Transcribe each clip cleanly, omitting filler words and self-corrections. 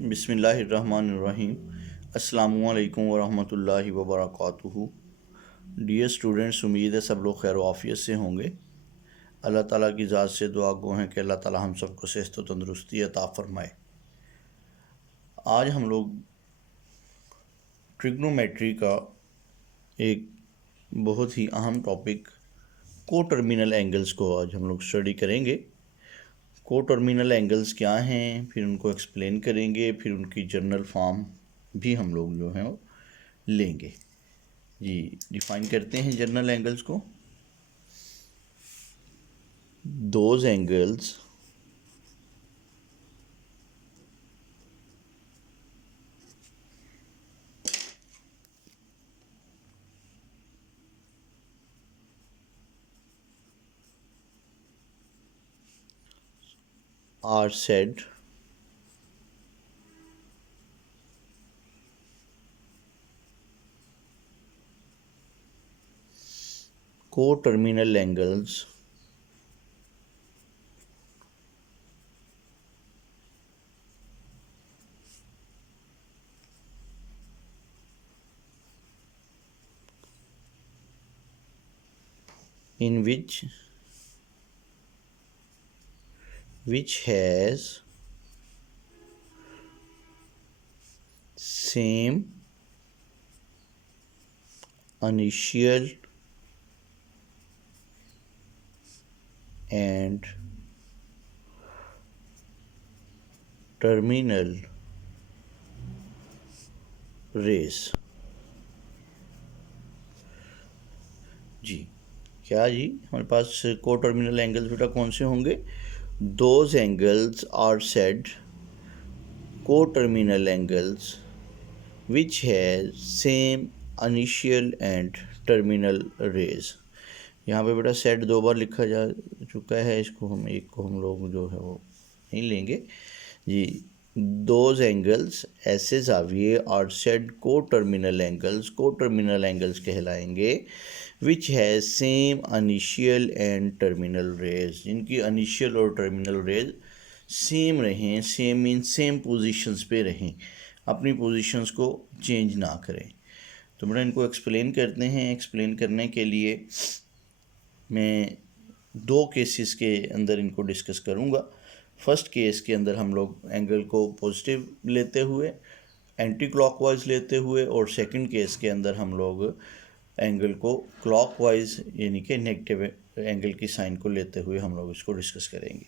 बिस्मिल्लाहिर्रहमानिर्रहीम। अस्सलामुअलैकुम वरहमतुल्लाहि वबरकातुहू। डियर स्टूडेंट्स, उम्मीद है सब लोग खैर आफियत से होंगे। अल्लाह ताला की ज़ात से दुआ गो हैं कि अल्लाह ताला हम सबको सेहत व तंदरुस्ती अता फ़रमाए। आज हम लोग ट्रिग्नोमेट्री का एक बहुत ही अहम टॉपिक को टर्मिनल एंगल्स को आज हम लोग स्टडी करेंगे। को टर्मिनल एंगल्स क्या हैं, फिर उनको एक्सप्लेन करेंगे, फिर उनकी जनरल फॉर्म भी हम लोग जो हैं वो लेंगे। जी, डिफाइन करते हैं जनरल एंगल्स को। Those angles are said co-terminal angles in which has same initial and terminal rays। जी क्या जी, हमारे पास को टर्मिनल एंगल्स बेटा कौन से होंगे? Those angles are said co-terminal angles which has same initial and terminal rays। यहाँ पे बेटा सेट दो बार लिखा जा चुका है, इसको हम एक को हम लोग जो है वो नहीं लेंगे जी। दोज एंगल्स ऐसे जाविये are said coterminal angles, coterminal angles कहलाएंगे which has same initial and terminal rays, जिनकी इनिशियल और टर्मिनल रेज सेम रहें। सेम मीन सेम पोजीशंस पे रहें, अपनी पोजीशंस को चेंज ना करें। तो बेटा इनको एक्सप्लेन करते हैं। एक्सप्लेन करने के लिए मैं दो केसेस के अंदर इनको डिस्कस करूँगा। फर्स्ट केस के अंदर हम लोग एंगल को पॉजिटिव लेते हुए, एंटी क्लॉकवाइज लेते हुए, और सेकंड केस के अंदर हम लोग एंगल को क्लॉकवाइज यानी कि नेगेटिव एंगल की साइन को लेते हुए हम लोग इसको डिस्कस करेंगे।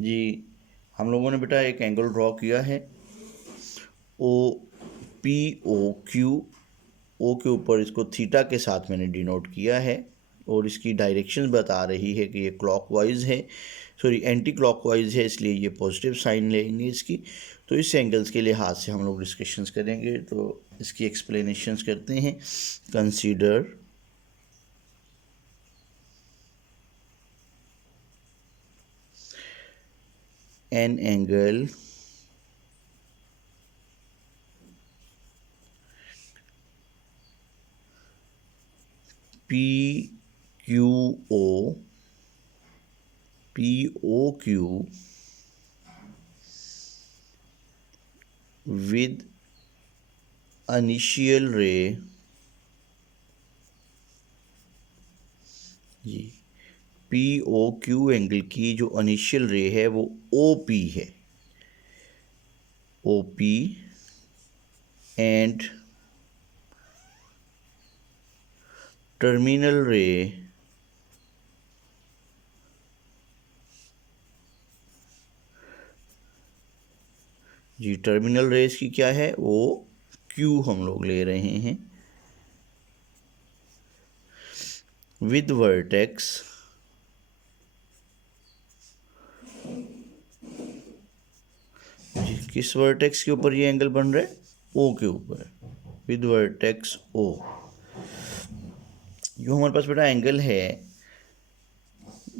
जी, हम लोगों ने बेटा एक एंगल ड्रॉ किया है ओ पी ओ क्यू। ओ के ऊपर इसको थीटा के साथ मैंने डिनोट किया है, और इसकी डायरेक्शन बता रही है कि ये क्लॉकवाइज है, सॉरी एंटी क्लॉकवाइज है, इसलिए ये पॉजिटिव साइन लेंगे इसकी। तो इस एंगल्स के लिहाज से हम लोग डिस्कशंस करेंगे, तो इसकी एक्सप्लेनेशंस करते हैं। Consider an angle P Q O Q with initial ray जी, पी ओ क्यू एंगल की जो इनिशियल रे है वो ओ पी है, ओ पी, एंड टर्मिनल रे जी, टर्मिनल रेस की क्या है वो क्यू हम लोग ले रहे हैं, विद वर्टेक्स जी, किस वर्टेक्स के ऊपर ये एंगल बन रहा है? ओ के ऊपर, विद वर्टेक्स ओ। जो हमारे पास बेटा एंगल है,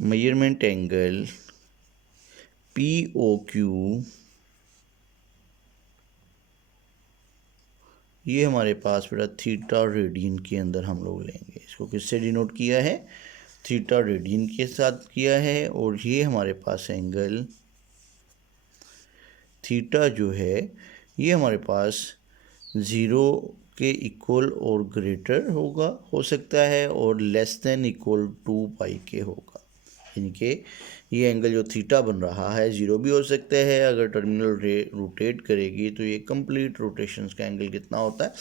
measurement angle P O Q, ये हमारे पास बेटा थीटा रेडियन के अंदर हम लोग लेंगे। इसको किससे डिनोट किया है? थीटा रेडियन के साथ किया है। और ये हमारे पास एंगल थीटा जो है ये हमारे पास 0 के इक्वल और ग्रेटर होगा, हो सकता है, और लेस देन इक्वल 2 पाई के होगा। यानी कि ये एंगल जो थीटा बन रहा है 0 भी हो सकता है, अगर टर्मिनल रे रोटेट करेगी तो ये कंप्लीट रोटेशंस का एंगल कितना होता है,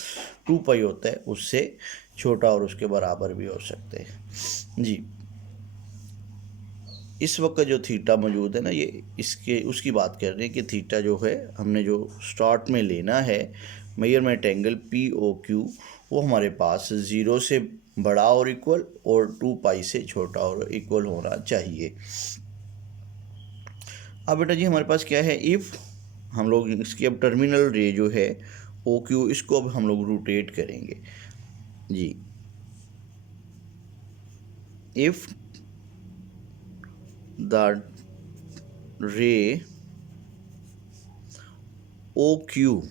2 पाई होता है, उससे छोटा और उसके बराबर भी हो सकते हैं जी। इस वक्त जो थीटा मौजूद है ना, ये इसके उसकी बात कर रहे हैं कि थीटा जो है हमने जो स्टार्ट में लेना है मेजरमेंट एंगल POQ, वो हमारे पास 0 से बड़ा और इक्वल और 2 पाई से छोटा और इक्वल होना चाहिए। अब बेटा जी हमारे पास क्या है, इफ़ हम लोग इसकी अब टर्मिनल रे जो है OQ, इसको अब हम लोग रोटेट करेंगे जी। इफ़ द रे OQ,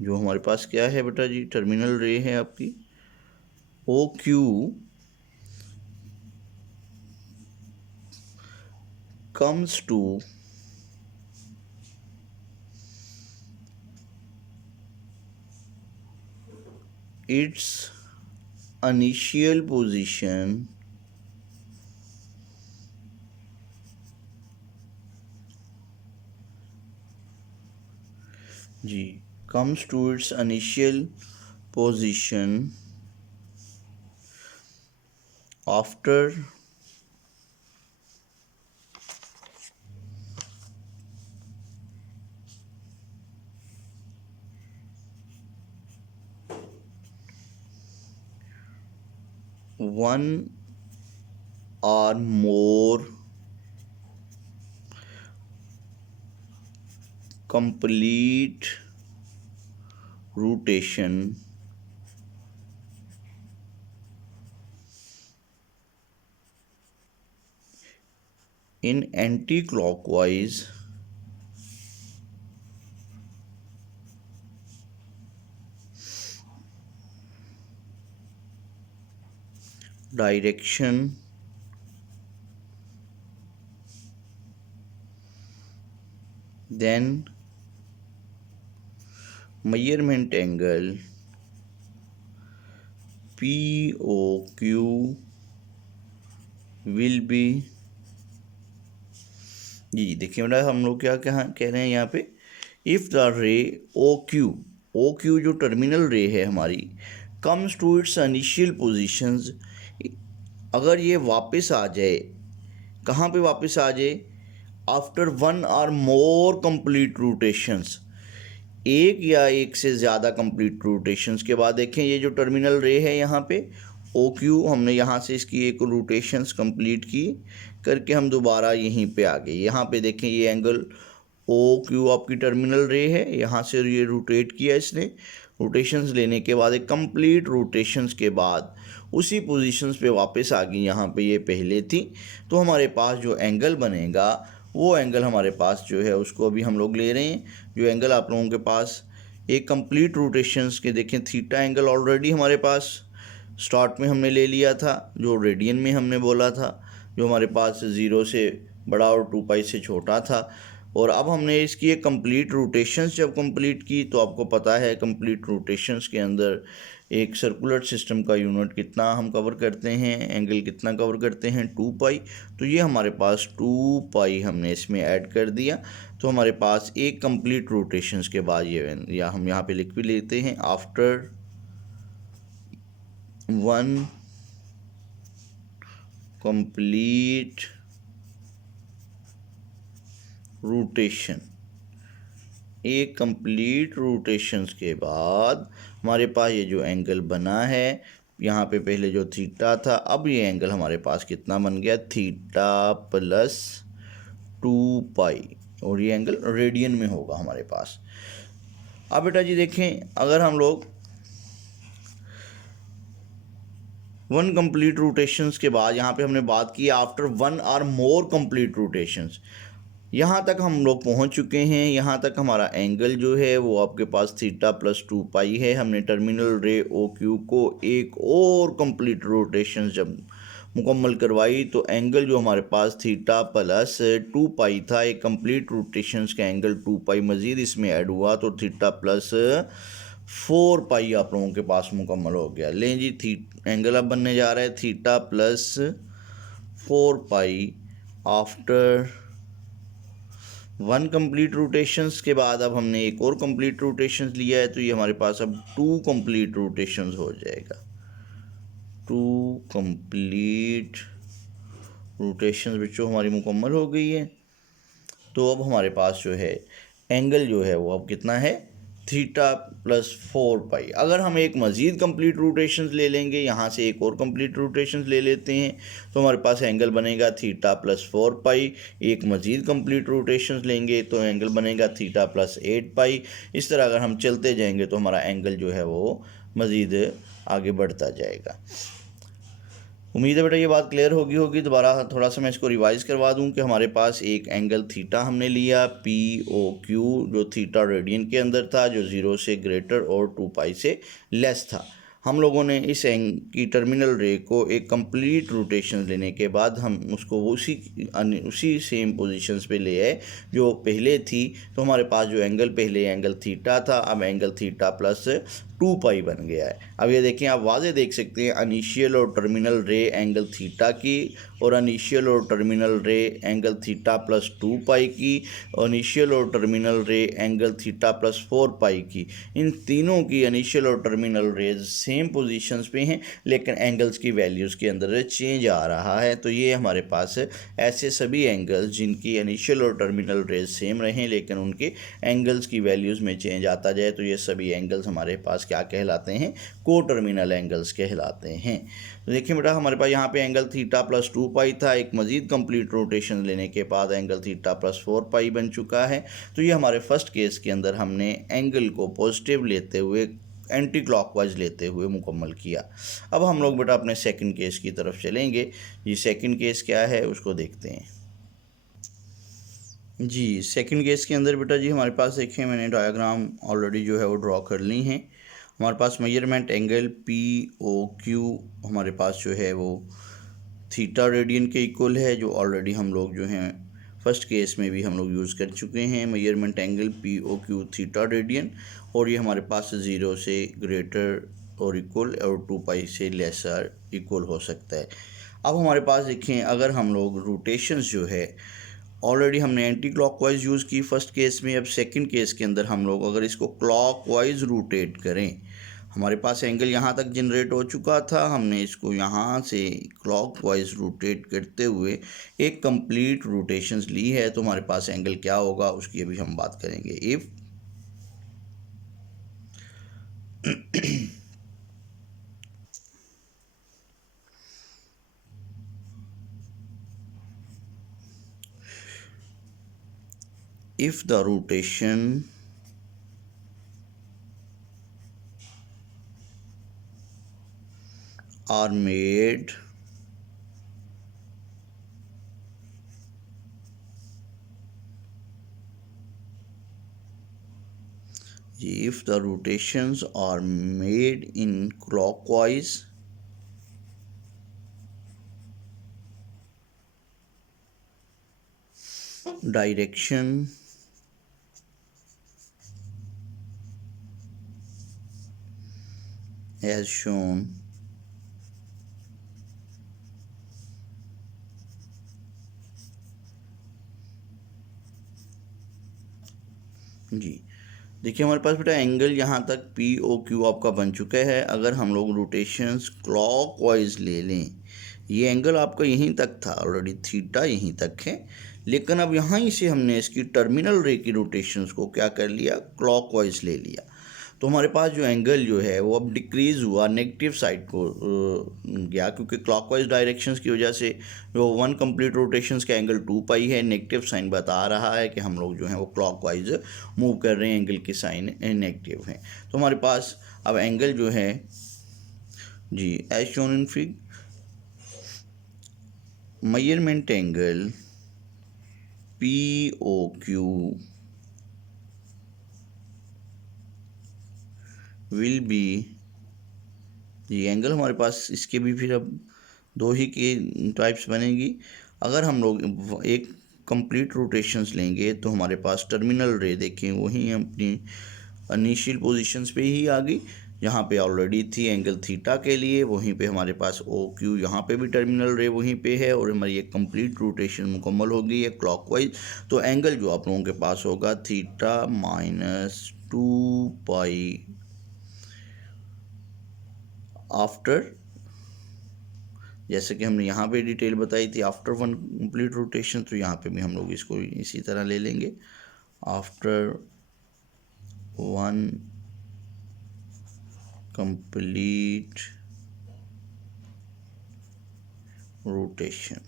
जो हमारे पास क्या है बेटा जी, टर्मिनल रे है आपकी OQ, comes to its initial position ji, comes to its initial position after one or more complete rotation in anti-clockwise direction then measurement angle POQ will be जी। देखिए बेटा हम लोग क्या कह रहे हैं यहाँ पे, इफ़ द रे OQ जो टर्मिनल रे है हमारी comes to its initial positions, अगर ये वापस आ जाए, कहाँ पे वापस आ जाए, आफ्टर 1 और मोर कंप्लीट रोटेशंस, एक या एक से ज़्यादा कंप्लीट रोटेशंस के बाद, देखें ये जो टर्मिनल रे है यहाँ पे OQ, हमने यहाँ से इसकी एक रोटेशंस कंप्लीट की करके हम दोबारा यहीं पे आ गए। यहाँ पे देखें ये एंगल OQ आपकी टर्मिनल रे है, यहाँ से ये रोटेट किया इसने, रोटेशंस लेने के बाद एक कंप्लीट रोटेशंस के बाद उसी पोजीशंस पे वापस आ गई, यहाँ पे ये पहले थी। तो हमारे पास जो एंगल बनेगा वो एंगल हमारे पास जो है उसको अभी हम लोग ले रहे हैं, जो एंगल आप लोगों के पास एक कंप्लीट रोटेशंस के, देखें थीटा एंगल ऑलरेडी हमारे पास स्टार्ट में हमने ले लिया था, जो रेडियन में हमने बोला था, जो हमारे पास 0 से बड़ा और 2 पाई से छोटा था। और अब हमने इसकी एक कंप्लीट रोटेशंस जब कंप्लीट की, तो आपको पता है कंप्लीट रोटेशंस के अंदर एक सर्कुलर सिस्टम का यूनिट कितना हम कवर करते हैं, एंगल कितना कवर करते हैं, 2 पाई। तो ये हमारे पास 2 पाई हमने इसमें ऐड कर दिया, तो हमारे पास एक कंप्लीट रोटेशंस के बाद ये, या हम यहाँ पे लिख भी लेते हैं, आफ्टर 1 कंप्लीट रोटेशन, एक कंप्लीट रोटेशंस के बाद हमारे पास ये जो एंगल बना है, यहाँ पे पहले जो थीटा था, अब ये एंगल हमारे पास कितना बन गया, थीटा प्लस 2 पाई, और ये एंगल रेडियन में होगा हमारे पास। अब बेटा जी देखें, अगर हम लोग 1 कंप्लीट रोटेशंस के बाद, यहाँ पे हमने बात की आफ्टर 1 और मोर कंप्लीट रोटेशंस, यहाँ तक हम लोग पहुँच चुके हैं। यहाँ तक हमारा एंगल जो है वो आपके पास थीटा प्लस 2 पाई है। हमने टर्मिनल रे OQ को एक और कंप्लीट रोटेशन जब मुकम्मल करवाई तो एंगल जो हमारे पास थीटा प्लस 2 पाई था, एक कंप्लीट रोटेशंस का एंगल 2 पाई मज़ीद इसमें ऐड हुआ तो थीटा प्लस 4 पाई आप लोगों के पास मुकम्मल हो गया। लें जी, एंगल अब बनने जा रहा है थीटा प्लस 4 पाई आफ्टर 1 कंप्लीट रोटेशंस के बाद अब हमने एक और कंप्लीट रोटेशंस लिया है तो ये हमारे पास अब 2 कंप्लीट रोटेशंस हो जाएगा। 2 कंप्लीट रोटेशंस बच्चों हमारी मुकम्मल हो गई है। तो अब हमारे पास जो है एंगल जो है वो अब कितना है, थीटा प्लस 4 पाई। अगर हम एक मज़ीद कंप्लीट रोटेशंस ले लेंगे, यहाँ से एक और कंप्लीट रोटेशंस ले लेते हैं तो हमारे पास एंगल बनेगा थीटा प्लस 4 पाई। एक मज़ीद कंप्लीट रोटेशंस लेंगे तो एंगल बनेगा थीटा प्लस 8 पाई। इस तरह अगर हम चलते जाएंगे तो हमारा एंगल जो है वो मज़ीद आगे बढ़ता जाएगा। उम्मीद है बेटा ये बात क्लियर होगी। दोबारा थोड़ा सा मैं इसको रिवाइज़ करवा दूं कि हमारे पास एक एंगल थीटा हमने लिया POQ जो थीटा रेडियन के अंदर था, जो 0 से ग्रेटर और 2 पाई से लेस था। हम लोगों ने इस की टर्मिनल रे को एक कंप्लीट रोटेशन लेने के बाद हम उसको उसी सेम पोजीशंस पे ले आए जो पहले थी। तो हमारे पास जो एंगल पहले एंगल थीटा था, अब एंगल थीटा प्लस 2 पाई बन गया है। अब ये देखें, आप वाज़े देख सकते हैं इनिशियल और टर्मिनल रे एंगल थीटा की, और इनिशियल और टर्मिनल रे एंगल थीटा प्लस 2 पाई की, और इनिशियल और टर्मिनल रे एंगल थीटा प्लस 4 पाई की। इन तीनों की इनिशियल और टर्मिनल रेज सेम पोजीशंस पे हैं, लेकिन एंगल्स की वैल्यूज़ के अंदर चेंज आ रहा है। तो ये हमारे पास ऐसे सभी एंगल्स जिनकी इनिशियल और टर्मिनल रेज सेम रहें लेकिन उनके एंगल्स की वैल्यूज़ में चेंज आता जाए, तो ये सभी एंगल्स हमारे पास क्या कहलाते हैं, को टर्मिनल एंगल्स कहलाते हैं। तो देखिए बेटा, हमारे पास यहाँ पे एंगल थीटा प्लस 2 पाई था, एक मज़ीद कंप्लीट रोटेशन लेने के बाद एंगल थीटा प्लस 4 पाई बन चुका है। तो ये हमारे फर्स्ट केस के अंदर हमने एंगल को पॉजिटिव लेते हुए एंटी क्लॉकवाइज लेते हुए मुकम्मल किया। अब हम लोग बेटा अपने सेकंड केस की तरफ चलेंगे। ये सेकंड केस क्या है उसको देखते हैं। जी, सेकंड केस के अंदर बेटा जी हमारे पास देखिए, मैंने डायग्राम ऑलरेडी जो है वो ड्रॉ कर ली हैं। हमारे पास मेजरमेंट एंगल POQ हमारे पास जो है वो थीटा रेडियन के इक्वल है, जो ऑलरेडी हम लोग जो हैं फर्स्ट केस में भी हम लोग यूज़ कर चुके हैं। Measurement angle POQ theta radian, और ये हमारे पास 0 से ग्रेटर और इक्वल और 2 पाई से लेसर इक्वल हो सकता है। अब हमारे पास देखें, अगर हम लोग रोटेशंस जो है ऑलरेडी हमने एंटी क्लॉकवाइज यूज़ की फर्स्ट केस में, अब सेकंड केस के अंदर हम लोग अगर इसको क्लॉकवाइज रोटेट करें, हमारे पास एंगल यहाँ तक जनरेट हो चुका था, हमने इसको यहाँ से क्लॉकवाइज रोटेट करते हुए एक कंप्लीट रोटेशंस ली है, तो हमारे पास एंगल क्या होगा उसकी अभी हम बात करेंगे। If if the rotation are made if the rotations are made in clockwise direction, as shown जी। देखिए हमारे पास बेटा एंगल यहाँ तक POQ आपका बन चुका है। अगर हम लोग रोटेशंस क्लॉकवाइज ले लें, ये एंगल आपका यहीं तक था, ऑलरेडी थीटा यहीं तक है, लेकिन अब यहाँ ही से हमने इसकी टर्मिनल रे की रोटेशंस को क्या कर लिया, क्लॉकवाइज ले लिया। तो हमारे पास जो एंगल जो है वो अब डिक्रीज़ हुआ, नेगेटिव साइड को गया, क्योंकि क्लॉकवाइज डायरेक्शंस की वजह से जो 1 कंप्लीट रोटेशंस का एंगल 2 पाई है, नेगेटिव साइन बता रहा है कि हम लोग जो हैं वो क्लॉकवाइज मूव कर रहे हैं, एंगल की साइन नेगेटिव है। तो हमारे पास अब एंगल जो है जी, as shown in fig, measurement angle POQ will be, ये एंगल हमारे पास इसके भी फिर अब दो ही की टाइप्स बनेगी। अगर हम लोग एक कंप्लीट रोटेशंस लेंगे तो हमारे पास टर्मिनल रे देखें वहीं अपनी इनिशियल पोजीशंस पे ही आ गई, यहाँ पे ऑलरेडी थी एंगल थीटा के लिए, वहीं पे हमारे पास ओ क्यू, यहाँ पे भी टर्मिनल रे वहीं पे है और हमारी एक कंप्लीट रोटेशन मुकम्मल हो गई है क्लॉकवाइज। तो एंगल जो आप लोगों के पास होगा थीटा माइनस 2 पाई आफ्टर, जैसे कि हमने यहाँ पे डिटेल बताई थी आफ्टर वन कंप्लीट रोटेशन, तो यहाँ पे भी हम लोग इसको इसी तरह ले लेंगे आफ्टर वन कंप्लीट रोटेशन।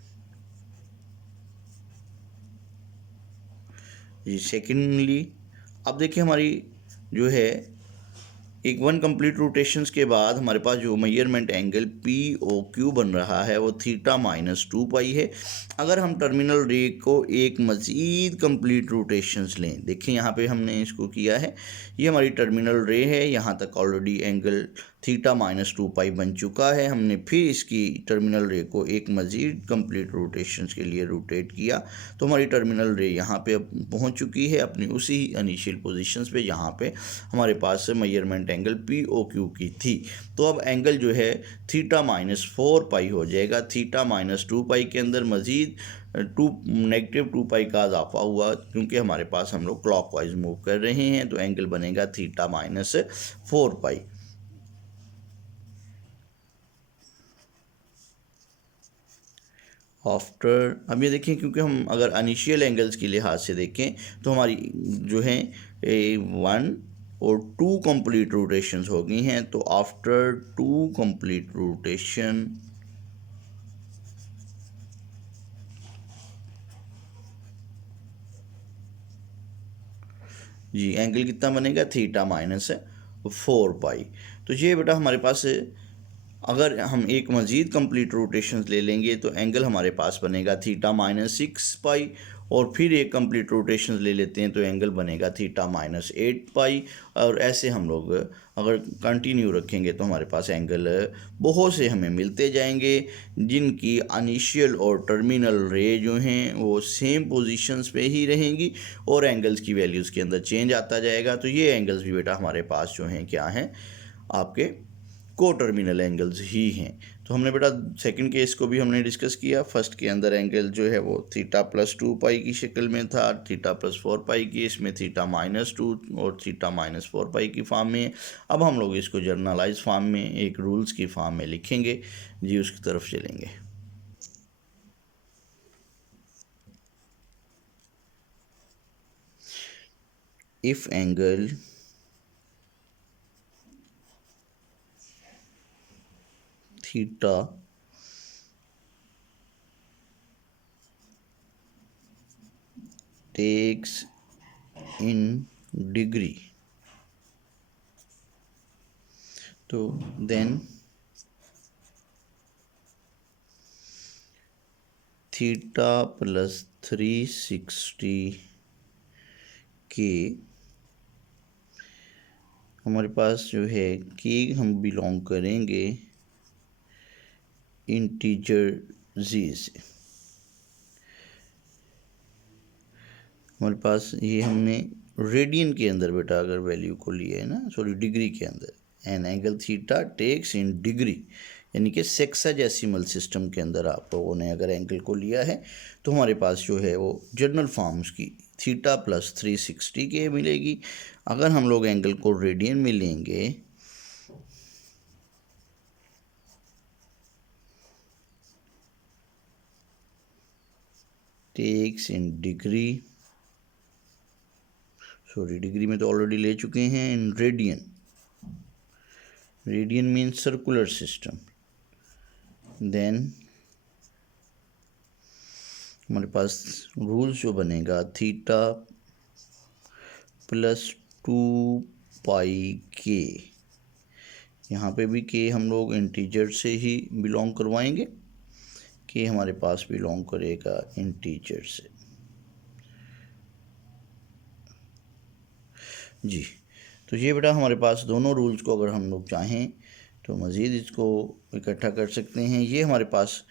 जी सेकेंडली अब देखिए हमारी जो है एक वन कंप्लीट रोटेशंस के बाद हमारे पास जो measurement angle P O Q बन रहा है वो थीटा माइनस 2 पाई है। अगर हम टर्मिनल रे को एक मज़ीद कंप्लीट रोटेशंस लें, देखिए यहाँ पे हमने इसको किया है, ये हमारी टर्मिनल रे है, यहाँ तक ऑलरेडी एंगल थीटा माइनस 2 पाई बन चुका है। हमने फिर इसकी टर्मिनल रे को एक मज़ीद कंप्लीट रोटेशंस के लिए रोटेट किया तो हमारी टर्मिनल रे यहाँ पे अब पहुँच चुकी है अपनी उसी इनिशियल पोजीशंस पे जहाँ पे हमारे पास measurement angle P O Q की थी। तो अब एंगल जो है थीटा माइनस 4 पाई हो जाएगा। थीटा माइनस 2 पाई के अंदर मज़ीद नेगेटिव 2 पाई का इजाफा हुआ क्योंकि हमारे पास हम लोग क्लॉकवाइज मूव कर रहे हैं, तो एंगल बनेगा थीटा माइनस 4 पाई। आफ्टर अब ये देखें क्योंकि हम अगर इनिशियल एंगल्स के लिहाज से देखें तो हमारी जो है 1 और 2 कंप्लीट रोटेशंस हो गई हैं, तो आफ्टर 2 कंप्लीट रोटेशन जी एंगल कितना बनेगा थीटा माइनस 4 पाई। तो ये बेटा हमारे पास अगर हम एक मज़ीद कंप्लीट रोटेशंस ले लेंगे तो एंगल हमारे पास बनेगा थीटा माइनस 6 पाई, और फिर एक कंप्लीट रोटेशंस ले लेते हैं तो एंगल बनेगा थीटा माइनस 8 पाई। और ऐसे हम लोग अगर कंटिन्यू रखेंगे तो हमारे पास एंगल बहुत से हमें मिलते जाएंगे जिनकी इनिशियल और टर्मिनल रे जो हैं वो सेम पोजीशंस पे ही रहेंगी और एंगल्स की वैल्यूज़ के अंदर चेंज आता जाएगा। तो ये एंगल्स भी बेटा हमारे पास जो हैं क्या हैं, आपके को टर्मिनल एंगल्स ही हैं। तो हमने बेटा सेकंड केस को भी हमने डिस्कस किया। फर्स्ट के अंदर एंगल जो है वो थीटा प्लस 2 पाई की शक्ल में था, थीटा प्लस 4 पाई की, इसमें थीटा माइनस 2 और थीटा माइनस 4 पाई की फॉर्म में। अब हम लोग इसको जर्नलाइज फॉर्म में एक रूल्स की फॉर्म में लिखेंगे जी, उसकी तरफ चलेंगे। If angle theta takes in degree, तो then थीटा प्लस 360 के हमारे पास जो है कि हम बिलोंग करेंगे इंटीजर जी से। हमारे पास ये हमने रेडियन के अंदर बेटा अगर वैल्यू को लिया है ना, सॉरी डिग्री के अंदर, an angle theta takes in degree, यानी कि सेक्साडेसिमल सिस्टम के अंदर आप लोगों ने अगर एंगल को लिया है तो हमारे पास जो है वो जनरल फॉर्म्स की थीटा प्लस 360 के मिलेगी। अगर हम लोग एंगल को रेडियन में लेंगे takes in degree, sorry degree में तो ऑलरेडी ले चुके हैं, in radian, radian means circular system, then हमारे पास रूल्स जो बनेगा थीटा प्लस 2 पाई के, यहाँ पे भी के हम लोग इंटीजर से ही बिलोंग करवाएंगे, के हमारे पास बिलोंग करेगा इंटीजर से जी। तो ये बेटा हमारे पास दोनों रूल्स को अगर हम लोग चाहें तो मज़ीद इसको इकट्ठा कर सकते हैं। ये हमारे पास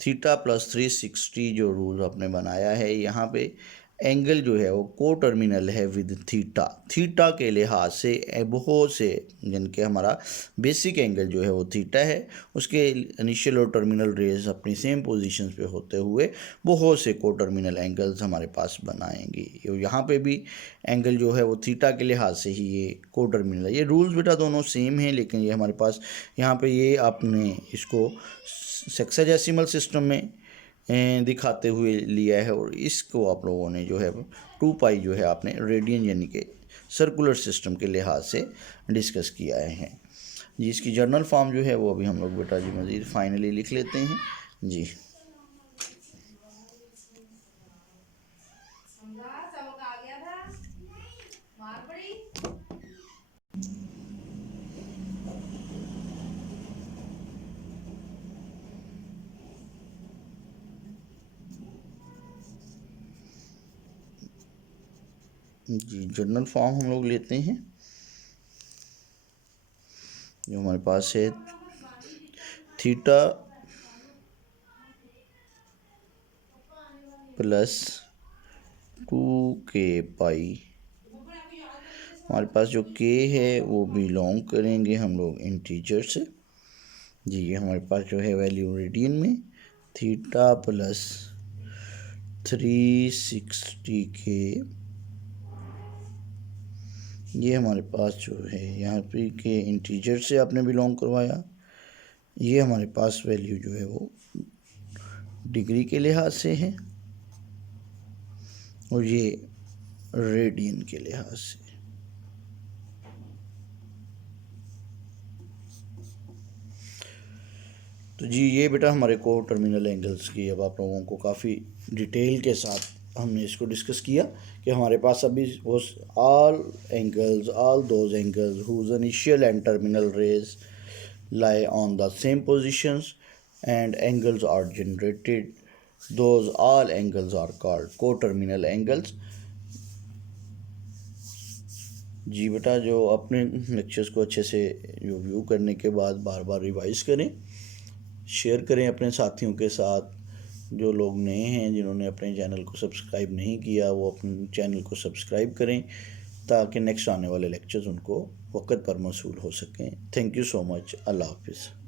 थीटा प्लस 360 जो रूल आपने बनाया है, यहाँ पे एंगल जो है वो को टर्मिनल है विद थीटा। थीटा के लिहाज से बहुत से जिनके हमारा बेसिक एंगल जो है वो थीटा है, उसके इनिशियल और टर्मिनल रेज अपनी सेम पोजीशन पे होते हुए बहुत से को टर्मिनल एंगल्स हमारे पास बनाएंगे। यहाँ पे भी एंगल जो है वो थीटा के लिहाज से ही ये को टर्मिनल है। ये रूल्स बेटा दोनों सेम हैं, लेकिन ये हमारे पास यहाँ पे ये आपने इसको सेक्साडेसिमल सिस्टम में दिखाते हुए लिया है, और इसको आप लोगों ने जो है 2 पाई जो है आपने रेडियन यानी कि सर्कुलर सिस्टम के लिहाज से डिस्कस किया है जी। इसकी जर्नल फॉर्म जो है वो अभी हम लोग बेटा जी मज़ीद फाइनली लिख लेते हैं जी। जी जर्नल फॉर्म हम लोग लेते हैं जो हमारे पास है थीटा प्लस 2k पाई। हमारे पास जो k है वो बिलोंग करेंगे हम लोग इंटीजर से जी। ये हमारे पास जो है वैल्यू रेडियन में थीटा प्लस 360k, ये हमारे पास जो है यहाँ पे के इंटीजर से आपने बिलोंग करवाया। ये हमारे पास वैल्यू जो है वो डिग्री के लिहाज से है, और ये रेडियन के लिहाज से। तो जी ये बेटा हमारे को टर्मिनल एंगल्स की अब आप लोगों को काफ़ी डिटेल के साथ हमने इसको डिस्कस किया कि हमारे पास अभी वो all those angles whose initial and terminal rays lie on the same positions and angles are generated, those all angles are called co-terminal angles। जी बेटा जो अपने लेक्चर्स को अच्छे से जो व्यू करने के बाद बार बार रिवाइज करें, शेयर करें अपने साथियों के साथ। जो लोग नए हैं जिन्होंने अपने चैनल को सब्सक्राइब नहीं किया, वो अपने चैनल को सब्सक्राइब करें ताकि नेक्स्ट आने वाले लेक्चर्स उनको वक्त पर मौसूल हो सकें। Thank you so much. अल्लाह हाफिज़।